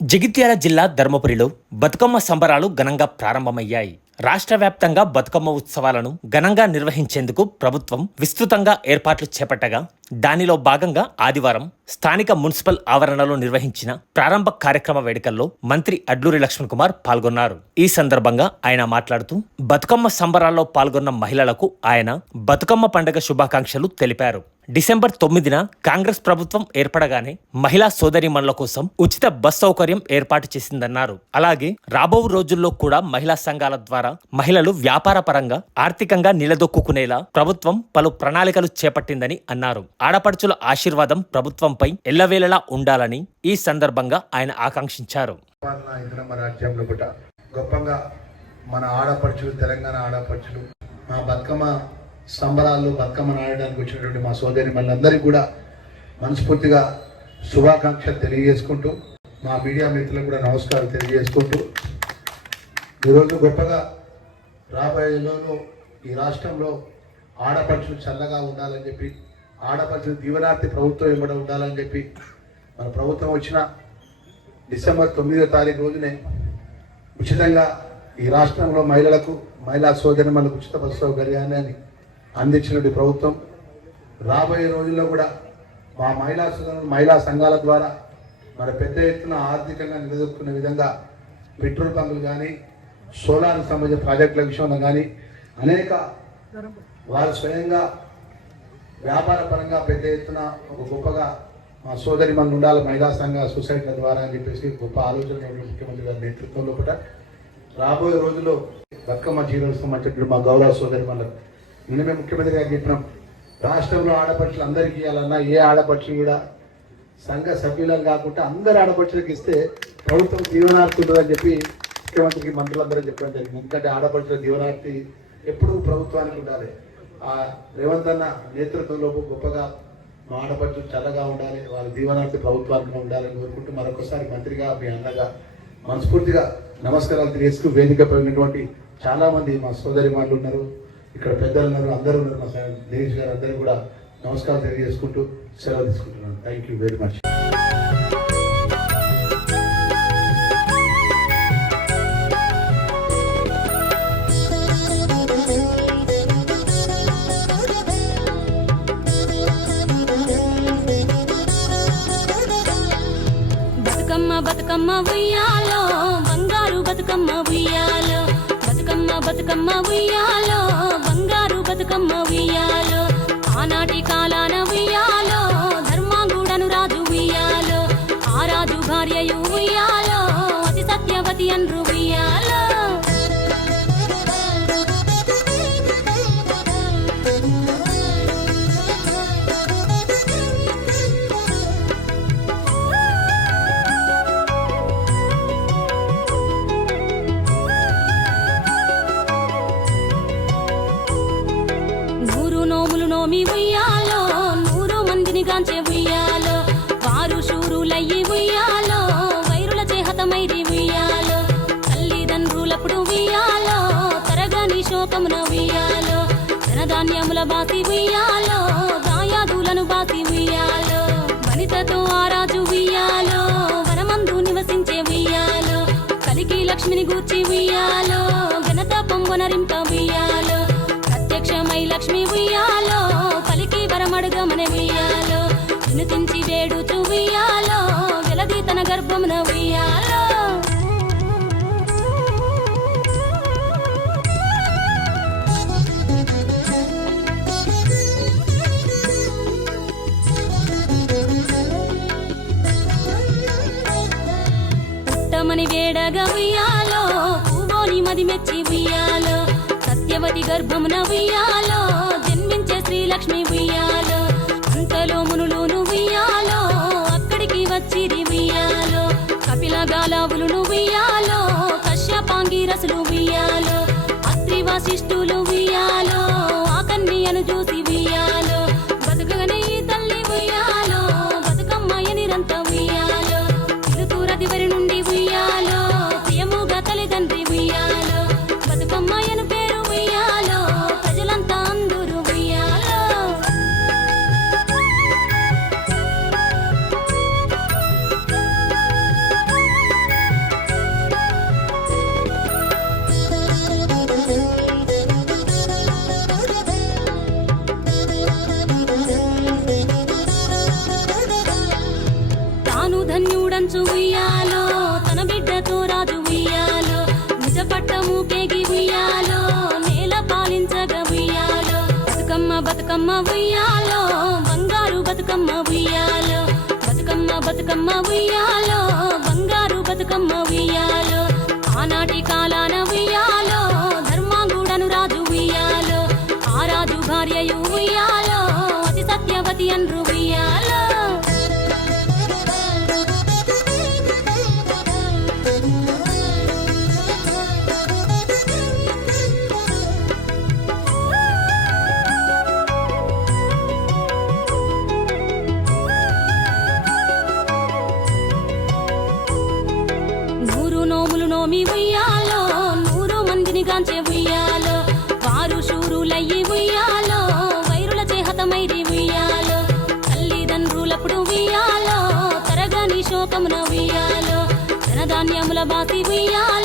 జగిత్యాల జిల్లా ధర్మపురిలో బతుకమ్మ సంబరాలు ఘనంగా ప్రారంభమయ్యాయి. రాష్ట్ర వ్యాప్తంగా బతుకమ్మ ఉత్సవాలను ఘనంగా నిర్వహించేందుకు ప్రభుత్వం విస్తృతంగా ఏర్పాట్లు చేపట్టగా దానిలో భాగంగా ఆదివారం స్థానిక మున్సిపల్ ఆవరణలో నిర్వహించిన ప్రారంభ కార్యక్రమ వేడుకల్లో మంత్రి అడ్లూరి లక్ష్మణ్ కుమార్ పాల్గొన్నారు. ఈ సందర్భంగా ఆయన మాట్లాడుతూ బతుకమ్మ సంబరాల్లో పాల్గొన్న మహిళలకు ఆయన బతుకమ్మ పండుగ శుభాకాంక్షలు తెలిపారు. డిసెంబర్ 9న కాంగ్రెస్ ప్రభుత్వం ఏర్పడగానే మహిళా సోదరీమణుల కోసం ఉచిత బస్ సౌకర్యం ఏర్పాటు చేసిందన్నారు. అలాగే రాబో రోజుల్లో కూడా మహిళా సంఘాల ద్వారా మహిళలు వ్యాపార పరంగా ఆర్థికంగా నిలదొక్కునేలా ప్రభుత్వం పలు ప్రణాళికలు చేపట్టిందని అన్నారు. ఆడపడుచుల ఆశీర్వాదం ప్రభుత్వంపై ఎల్లవేళలా ఉండాలని ఈ సందర్భంగా ఆయన ఆకాంక్షించారు. మన ఆడపడుచులు, తెలంగాణ ఆడపడుచులు, మా బతుకమ్మ సంబరాల్లో బతుకమ్మ ఆడడానికి వచ్చినటువంటి మా సోదరి మనందరికీ కూడా మనస్ఫూర్తిగా శుభాకాంక్షలు తెలియజేసుకుంటూ, మా మీడియా మిత్రులకు కూడా నమస్కారం తెలియజేసుకుంటూ, ఈరోజు గొప్పగా రాబోయేలోనూ ఈ రాష్ట్రంలో ఆడపడుచులు చల్లగా ఉండాలని చెప్పి, ఆడపడుచులు దీవెనార్థి ప్రభుత్వం ఇవ్వడం ఉండాలని చెప్పి మన ప్రభుత్వం వచ్చిన డిసెంబర్ 9వ తారీఖు రోజునే ఉచితంగా ఈ రాష్ట్రంలో మహిళలకు, మహిళా సోదరిమణులకు ఉచిత బస్సు సౌకర్యాన్ని అందించినటువంటి ప్రభుత్వం రాబోయే రోజుల్లో కూడా మా మహిళా సంఘాల ద్వారా మరి పెద్ద ఎత్తున ఆర్థికంగా నిలదొక్కునే విధంగా పెట్రోల్ బంకులు కానీ, సోలార్కి సంబంధించిన ప్రాజెక్టుల విషయంలో కానీ అనేక వారు స్వయంగా వ్యాపార పరంగా పెద్ద ఎత్తున ఒక గొప్పగా మా సోదరి మనులు ఉండాలి మహిళా సంఘ సొసైటీల ద్వారా అని చెప్పేసి గొప్ప ఆలోచన ముఖ్యమంత్రి గారి నేతృత్వంలో కూడా రాబోయే రోజుల్లో బతుకమ్మ జీవనకు సంబంధించినటువంటి మా గౌరవ సోదరి మనులకు నిన్నమే ముఖ్యమంత్రి గారు చెప్పినాం, రాష్ట్రంలో ఆడపడుచులు అందరికీ ఇవ్వాలన్నా ఏ ఆడపడుచు కూడా సంఘ సభ్యులను కాకుండా అందరు ఆడపడుచులకు ఇస్తే ప్రభుత్వం దీవెనార్థి ఉంటుందని చెప్పి ముఖ్యమంత్రికి మంత్రులందరూ చెప్పడం జరిగింది. ఎందుకంటే ఆడపడుచుల దీవెనార్థి ఎప్పుడూ ప్రభుత్వానికి ఉండాలి. ఆ రేవంత్ అన్న నేతృత్వంలో గొప్పగా మా ఆడపడుచులు చల్లగా ఉండాలి, వాళ్ళ దీవెనార్థి ప్రభుత్వానికి ఉండాలని కోరుకుంటూ మరొకసారి మంత్రిగా మీ అన్నగా మనస్ఫూర్తిగా నమస్కారాలు తెలియజేస్తూ వేదికపై ఉన్నటువంటి చాలామంది మా సోదరి మాటలు ఉన్నారు, ఇక్కడ పెద్దలు ఉన్నారు, అందరూ ఉన్నారు, మా దినేష్ గారు అందరూ కూడా నమస్కారం తెలియజేసుకుంటూ సెలవు తీసుకుంటున్నాను. Thank you very much. Bathukamma ఉయ్యాలో బంగారు బతుకమ్మ ఉయ్యాలో, బతుకమ్మ బతుకమ్మ ఉయ్యాలో బంగారు బతుకమ్మ ఉయ్యాలో, ఆనాటి కాలాన ఉయ్యాలో ధర్మాంగుడను రాజు ఉయ్యాలో, ఆ రాజు భార్యయు ఉయ్యాలో అతి సత్యవతి అన్రు ఉయ్యాలో. నోమి ఉయ్యాలో 100 మందిని గాంచే ఉయ్యాలో, వారు శూరులయ్యి ఉయ్యాలో వైరుల చేహతమైరి ఉయ్యాలో, తల్లిదండ్రులప్పుడు ఉయ్యాలో తరగని శోకమున ఉయ్యాలో, ధనధాన్యముల బాసి ఉయ్యాలో దాయాదులను బాసి ఉయ్యాలో, వనితతో ఆరాజు ఉయ్యాలో వనమందు నివసించే ఉయ్యాలో, కలికి లక్ష్మిని గూర్చి ఉయ్యాలో ఘనత పొంగొనరింప ఉయ్యాలో, ప్రత్యక్షమై లక్ష్మి ఉయ్యాలో పలికి వరమడుగమన ఉయ్యాలో, వినుతించి వేడుచు ఉయ్యాలో వెలది తన గర్భమున ఉయ్యాలో. పుట్టమని వేడగా ఉయ్యాలో పువ్వోని మది మెచ్చి ఉయ్యాలో, సత్యవతి గర్భమున ఉయ్యాలో జన్మించే శ్రీలక్ష్మి ఉయ్యాలో, అంతలో మునులును ఉయ్యాలో అక్కడికి వచ్చిరి ఉయ్యాలో, కపిల గాలావులును ఉయ్యాలో కశ్యపాంగి రసులు ఉయ్యాలో, అత్రి వశిష్ఠులు ఉయ్యాలో ఆ కన్యను చూసి ఉయ్యాలో, బతుకగనే ఈ తల్లి ఉయ్యాలో బతుకమ్మయ్య నిరంత ఉయ్యాలో, పిలుతూరదివరి నుండి ఉయ్యాలో ప్రియముగా తల్లిదండ్రి ఉయ్యాలో, బతుకమ్మయ్యను పేరు ఉయ్యాలో ప్రజలంతా అందరూ ఉయ్యాలో. బతుకమ్మ ఉయ్యాలో బంగారు బతుకమ్మ ఉయ్యాలో బతుకమ్మ బతుకమ్మ ఉయ్యాలో బంగారు బతుకమ్మ ఉయ్యాలో ఆనాటి కాలాన ఉయ్యాలో ధర్మాంగుడను రాజు ఉయ్యాలో ఆ రాజు భార్యయు ఉయ్యాలో అతి సత్యవతి అన్రు ఉయ్యాలో నూరు నోములు నోమి ఉయ్యాలో 100 మందిని గాంచే ఉయ్యాలో వారు శూరులయ్యి ఉయ్యాలో వైరుల చేహతమైరి ఉయ్యాలో తల్లిదండ్రులప్పుడు ఉయ్యాలో తరగని శోకమున ఉయ్యాలో ధనధాన్యముల బాసి ఉయ్యాలో